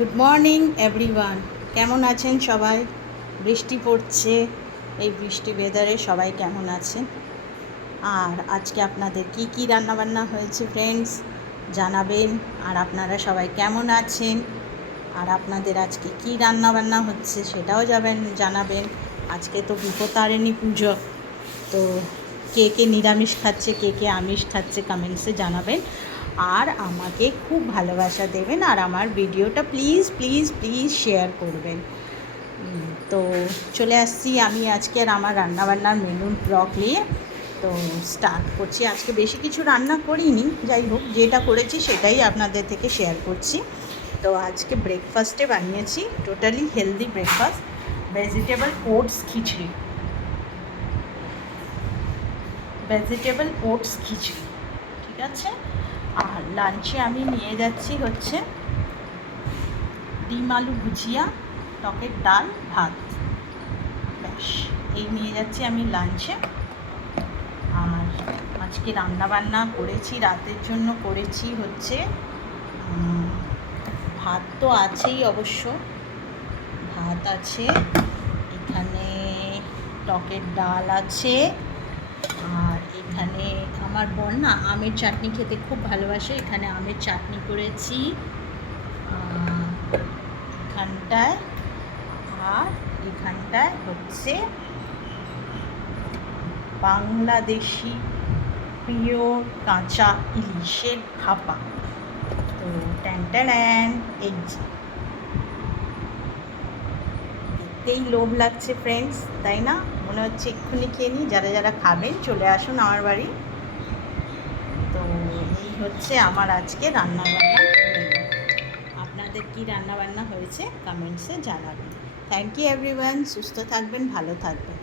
Good morning everyone, কেমন আছেন সবাই? বৃষ্টি পড়ছে, এই বৃষ্টি ওয়েদারে সবাই কেমন আছেন? আর আজকে আপনাদের কি কি রান্নাবান্না হয়েছে ফ্রেন্ডস জানাবেন। আর আপনারা সবাই কেমন আছেন? আর আপনাদের আজকে কি রান্নাবান্না হচ্ছে সেটাও জানাবেন। আজকে তো বিপত্তারিণী পুজো, তো কে কে নিরামিষ খাচ্ছে, কে কে আমিষ খাচ্ছে কমেন্টসে জানাবেন। আর আমাকে খুব ভালোবাসা দেবেন, আর আমার ভিডিওটা প্লিজ প্লিজ প্লিজ শেয়ার করবেন। তো চলে আসছি আমি আজকের আমার রান্নাবান্নার মেনু ব্লগ নিয়ে। তো স্টার্ট করছি। আজকে বেশি কিছু রান্না করিনি, যাই হোক যেটা করেছি সেটাই আপনাদের থেকে শেয়ার করছি। তো আজকে ব্রেকফাস্টে বানিয়েছি totally healthy breakfast, vegetable oats khichuri, ঠিক আছে। আর লাঞ্চে আমি নিয়ে যাচ্ছি হচ্ছে ডিম আলু ভুজিয়া, টকের ডাল, ভাত, ব্যাস এই নিয়ে যাচ্ছি আমি লাঞ্চে। আর আজকে রান্নাবান্না করেছি, রাতের জন্য করেছি হচ্ছে ভাত তো আছেই, অবশ্য ভাত আছে, এখানে টকের ডাল আছে, আর এখানে আমার বর না আমের চাটনি খেতে খুব ভালোবাসে, এখানে আমের চাটনি করেছি এখানটায়। আর এখানটায় হচ্ছে বাংলাদেশি পিওর কাঁচা ইলিশের ভাপা। তো ট্যান এই দেখতেই লোভ লাগছে ফ্রেন্ডস, তাই না? মনে হচ্ছে এক্ষুনি খেয়ে নিই। যারা যারা খাবেন চলে আসুন আমার বাড়ি। তো এই হচ্ছে আমার আজকে রান্নাবান্না মেনু। আপনাদের কি রান্নাবান্না হয়েছে কমেন্টসে জানাবেন। থ্যাংক ইউ এভরিওয়ান, সুস্থ থাকবেন, ভালো থাকবেন।